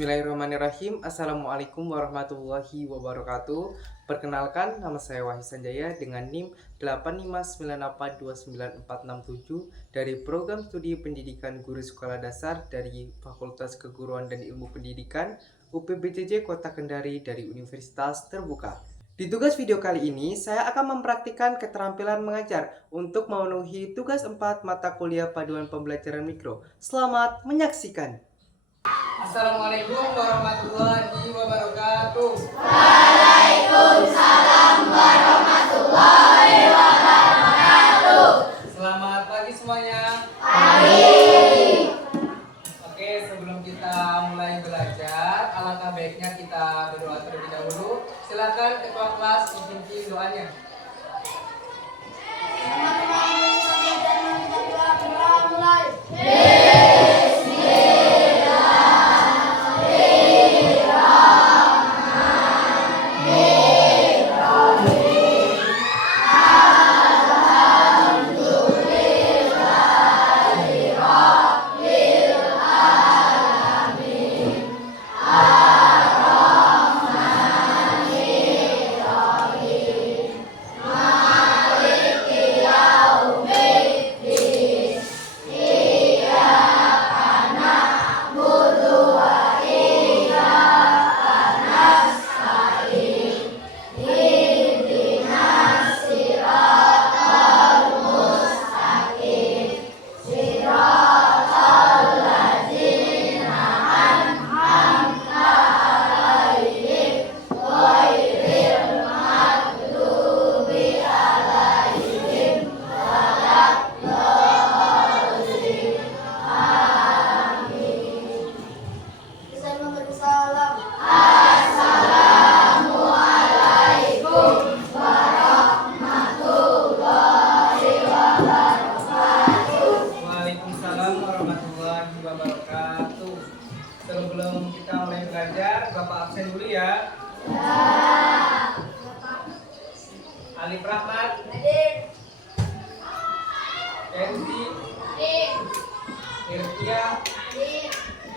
Bismillahirrahmanirrahim. Assalamualaikum warahmatullahi wabarakatuh. Perkenalkan, nama saya Wahyu Sanjaya dengan NIM 859829467 dari Program Studi Pendidikan Guru Sekolah Dasar dari Fakultas Keguruan dan Ilmu Pendidikan UPBJJ Kota Kendari dari Universitas Terbuka. Di tugas video kali ini, saya akan mempraktikkan keterampilan mengajar untuk memenuhi tugas 4 mata kuliah paduan pembelajaran mikro. Selamat menyaksikan! Assalamualaikum warahmatullahi wabarakatuh. Waalaikumsalam warahmatullahi wabarakatuh. Selamat pagi semuanya. Pagi. Oke, sebelum kita mulai belajar, alangkah baiknya kita berdoa terlebih dahulu. Silakan ketua kelas memimpin doanya. Waalaikumsalam warahmatullahi wabarakatuh. Sebelum kita mulai belajar, Bapak absen dulu ya. Alif Rahmat, Kenzi, Irtia,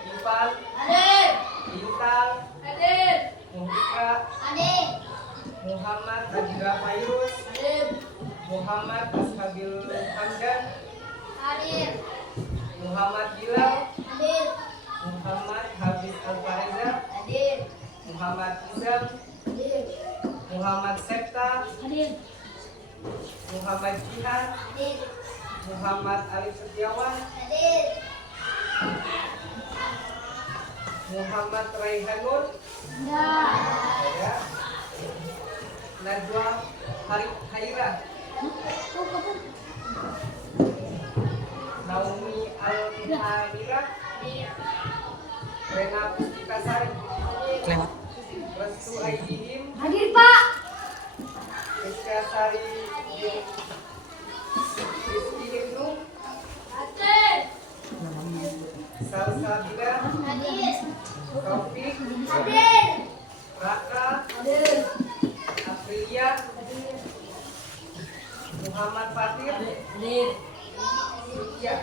Ivan, Bintang, Muhika, Muhammad Ajira Fairuz, Muhammad Ashabil Hamdan, Muhammad Bilal, Muhammad Hafiz Al-Fareza, Muhammad Izam, Muhammad Septa, Muhammad Jihan, Muhammad Arif Setiawan, Muhammad Raihanur, ya, Najwa Haira, Naomi Al-Amira, Rena Pustikasari, Restu Aidihim, Hadir Pak. Rizka Sari Rizki Hibnu, Salsabila, Taufik, Raka, Aprilia, Muhammad Fatir, Sutia.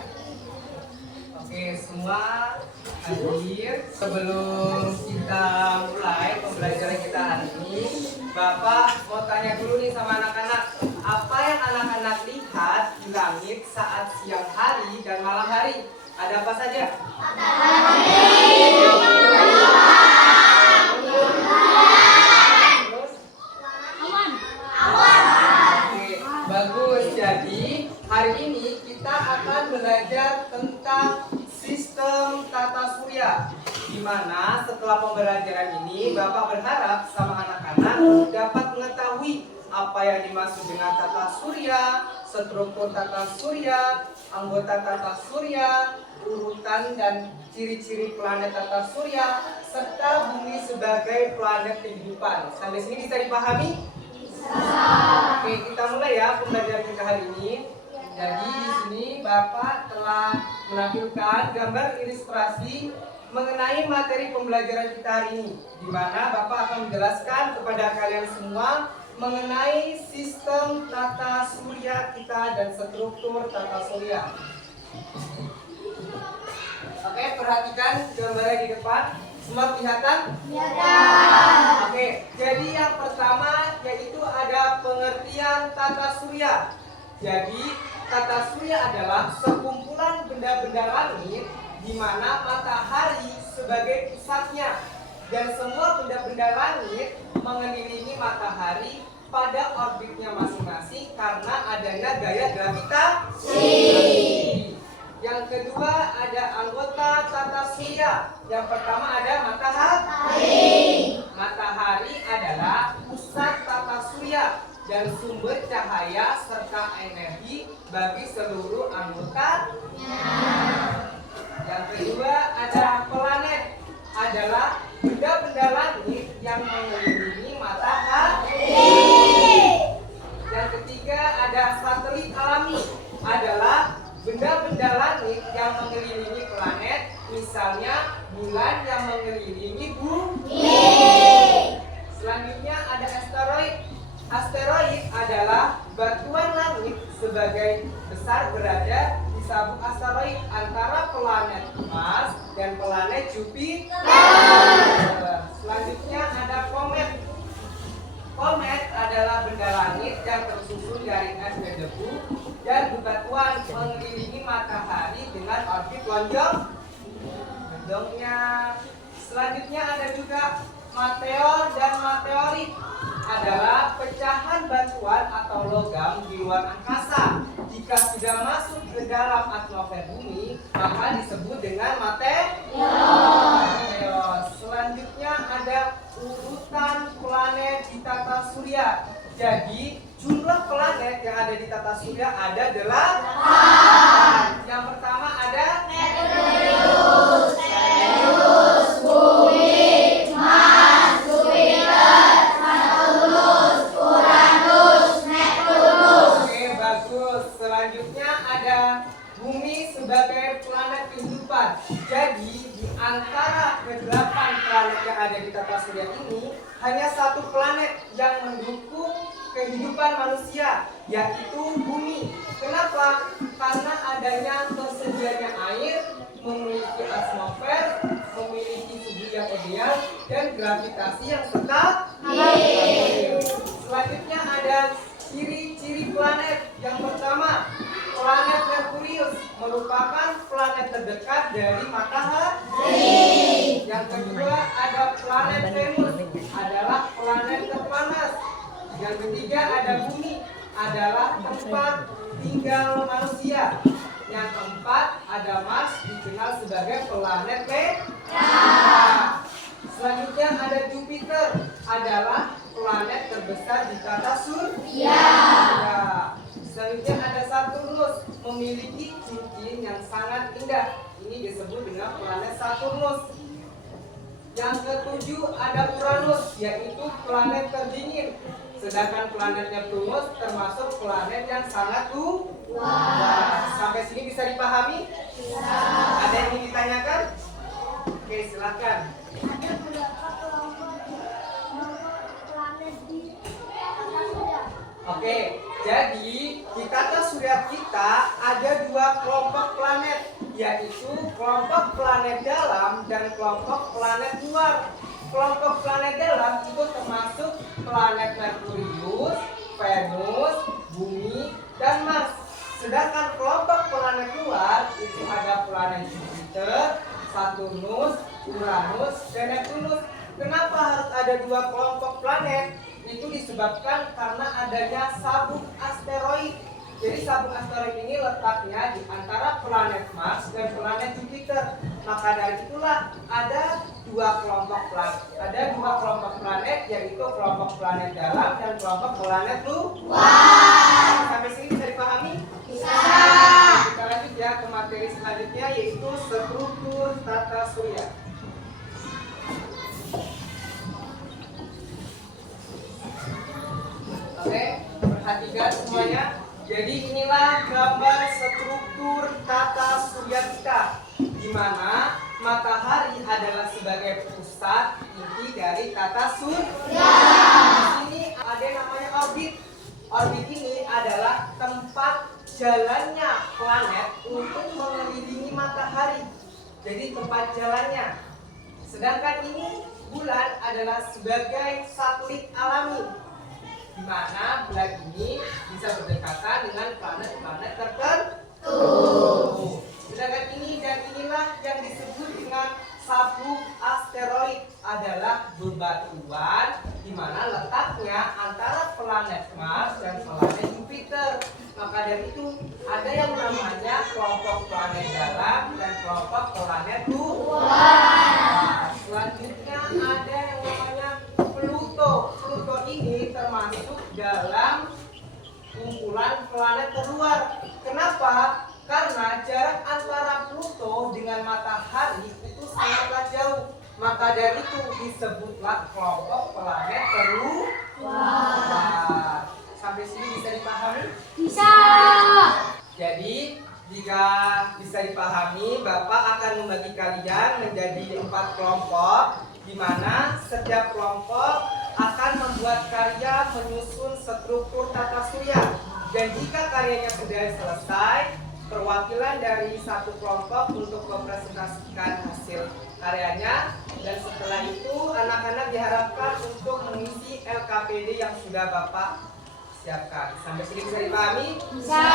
Oke, semua hadir. Sebelum kita mulai pembelajaran kita hari ini, Bapak mau tanya dulu nih sama anak-anak, apa yang anak-anak lihat di langit saat siang hari dan malam hari? Ada apa saja? Terus? Oke, bagus. Jadi hari ini kita akan belajar tentang sistem tata surya, di mana setelah pembelajaran ini Bapak berharap sama anak-anak dapat mengetahui apa yang dimaksud dengan tata surya, struktur tata surya, anggota tata surya, urutan dan ciri-ciri planet tata surya, serta bumi sebagai planet kehidupan. Sampai sini bisa dipahami? Oke, kita mulai ya pembelajaran kita hari ini. Jadi di sini Bapak telah menampilkan gambar ilustrasi mengenai materi pembelajaran kita hari ini, di mana Bapak akan menjelaskan kepada kalian semua mengenai sistem tata surya kita dan struktur tata surya. Oke, perhatikan gambarnya di depan. Semua kelihatan? Oke, jadi yang pertama yaitu ada pengertian tata surya. Jadi tata surya adalah sekumpulan benda-benda langit di mana matahari sebagai pusatnya dan semua benda-benda langit mengelilingi matahari pada orbitnya masing-masing karena adanya gaya gravitasi. Yang kedua ada anggota tata surya. Yang pertama ada matahari. Matahari adalah pusat tata surya dan sumber cahaya serta energi bagi seluruh anggotanya. Yang kedua ada planet. Adalah benda-benda langit yang mengelilingi matahari. Yang ketiga ada satelit alami. Adalah benda-benda langit yang mengelilingi planet, misalnya bulan yang mengelilingi bumi. Selanjutnya ada asteroid. Asteroid adalah batuan langit sebagai besar berada di sabuk asteroid antara planet Mars dan planet Jupiter. Selanjutnya ada komet. Komet adalah benda langit yang tersusun dari es dan debu dan bebatuan mengelilingi matahari dengan orbit lonjongnya. Selanjutnya ada juga meteor dan meteorit. Adalah pecahan batuan atau logam di luar angkasa. Jika sudah masuk ke dalam atmosfer bumi, maka disebut dengan meteor. Selanjutnya ada urutan planet di tata surya. Jadi jumlah planet yang ada di tata surya ada 8. Yang pertama ada Merkurius, Bumi, Mars, Jupiter, Saturnus, Uranus, Neptunus. Oke, bagus. Selanjutnya ada Bumi sebagai planet kehidupan. Jadi di antara ke-8 planet yang ada di tata surya ini, hanya satu planet yang mendukung kehidupan manusia, yaitu Bumi. Kenapa? Karena adanya tersedianya air, memiliki atmosfer, memiliki suhu yang ideal, dan gravitasi yang stabil. Selanjutnya ada ciri-ciri planet. Yang pertama, planet Merkurius merupakan planet terdekat dari matahari. Yang kedua ada planet Venus, adalah planet terpanas. Yang ketiga ada Bumi, adalah tempat tinggal manusia. Yang keempat ada Mars, dikenal sebagai planet merah. Selanjutnya ada Jupiter, adalah planet terbesar di tata surya. Selanjutnya ada Saturnus, memiliki cincin yang sangat indah. Ini disebut dengan planet Saturnus. Yang ketujuh ada Uranus, yaitu planet terdingin. Sedangkan planet Neptunus termasuk planet yang sangat tua. Sampai sini bisa dipahami? Ada yang ingin ditanyakan? Oke, silakan. Ada berapa kelompok planet di tata surya? Oke, jadi di tata surya kita ada 2 kelompok planet, yaitu kelompok planet dalam dan kelompok planet luar. Kelompok planet dalam itu termasuk planet Merkurius, Venus, Bumi, dan Mars. Sedangkan kelompok planet luar itu ada planet Jupiter, Saturnus, Uranus, dan Neptunus. Kenapa harus ada 2 kelompok planet? Itu disebabkan karena adanya sabuk asteroid. Jadi sabuk asteroid ini letaknya di antara planet Mars dan planet Jupiter. Maka dari itulah ada 2 kelompok planet. Ada 2 kelompok planet, yaitu kelompok planet dalam dan kelompok planet luar. Sampai sini bisa dipahami? Bisa. Kita lanjut ya ke materi selanjutnya, yaitu struktur tata surya. Oke, perhatikan semuanya. Jadi inilah gambar struktur tata surya kita, di mana matahari adalah sebagai pusat inti dari tata surya. Di sini ada yang namanya orbit. Orbit ini adalah tempat jalannya planet untuk mengelilingi matahari. Jadi tempat jalannya. Sedangkan ini bulan adalah sebagai satelit alami, di mana bulan ini bisa berdekatan dengan planet-planet tertentu. Sedangkan ini dan inilah yang disebut dengan sabuk asteroid, adalah bebatuan di mana letaknya antara planet Mars dan planet Jupiter. Maka dari itu ada yang namanya kelompok planet dalam dan kelompok planet luar. Selanjutnya ada yang namanya Pluto. Pluto ini termasuk dalam kumpulan planet terluar. Kenapa? Karena jarak antara Pluto dengan matahari itu sangatlah jauh. Maka dari itu disebutlah kelompok planet terluar. Sampai sini bisa dipahami? Bisa. Jadi jika bisa dipahami, Bapak akan membagi kalian menjadi 4 kelompok, di mana setiap kelompok akan membuat karya menyusun struktur tata surya. Dan jika karyanya sudah selesai, perwakilan dari satu kelompok untuk mempresentasikan hasil karyanya, dan setelah itu anak-anak diharapkan untuk mengisi LKPD yang sudah Bapak siapkan. Sampai sini bisa dipahami? Bisa.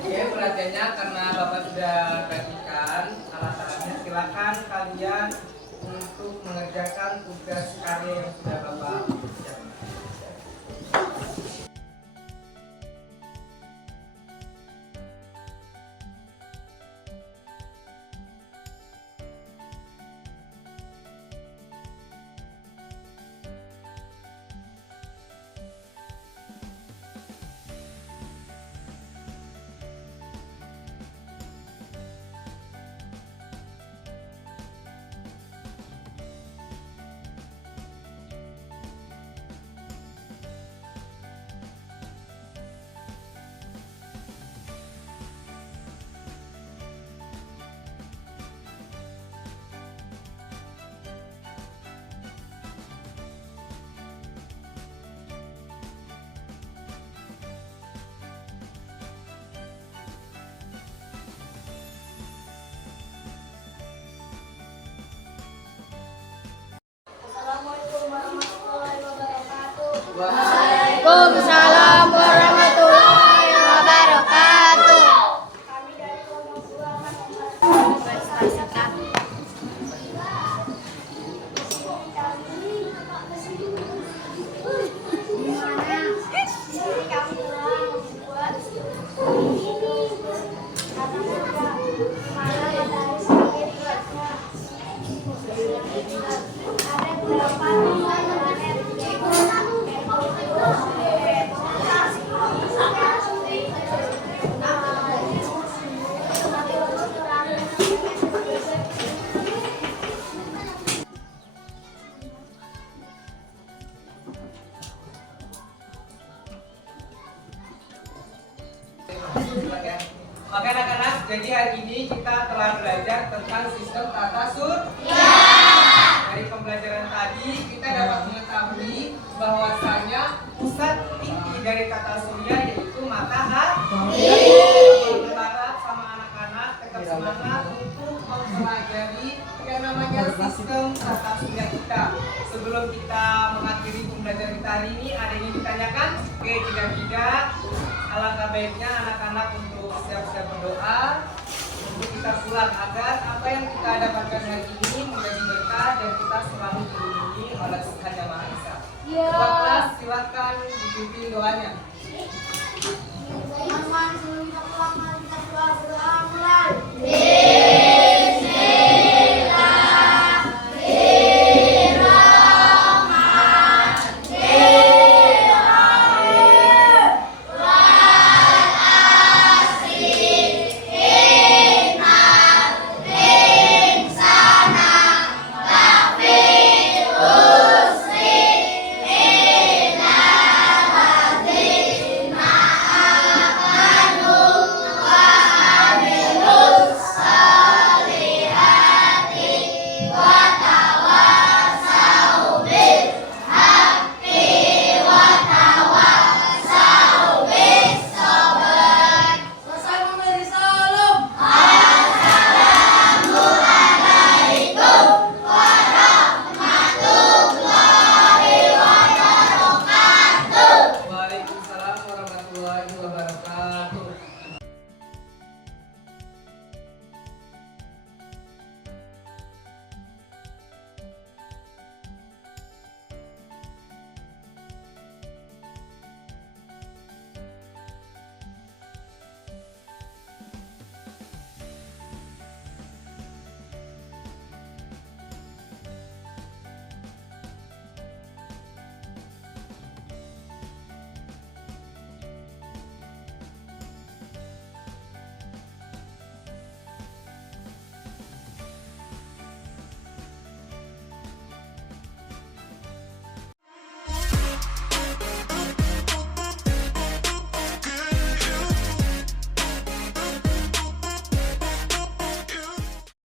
Oke, perhatiannya karena Bapak sudah bagikan alat-alatnya, silakan kalian untuk mengerjakan tugas karya yang sudah Bapak siapkan. Assalamualaikum warahmatullahi wabarakatuh. Waalaikumsalam warahmatullahi wabarakatuh. Kami dari kelompok 2 akan mempresentasikan kami telah membuat ini kata kerja di mana matahari sebagai bulatnya. Ada 8 planet yaitu Oke anak-anak, jadi hari ini kita telah belajar tentang sistem tata surya. Dari pembelajaran tadi kita dapat mengetahui bahwasanya pusat inti dari tata surya yaitu matahari. Berharap sama anak-anak tetap semangat untuk mempelajari yang namanya sistem tata surya kita. Sebelum kita mengakhiri pembelajaran kita hari ini, ada yang ditanyakan? Oke, jika tidak, alangkah baiknya anak-anak untuk siap-siap berdoa untuk kita pulang agar apa yang kita dapatkan hari ini menjadi berkah dan kita selalu dilindungi oleh Tuhan Yang Maha Esa. Kelas silakan dipimpin doanya.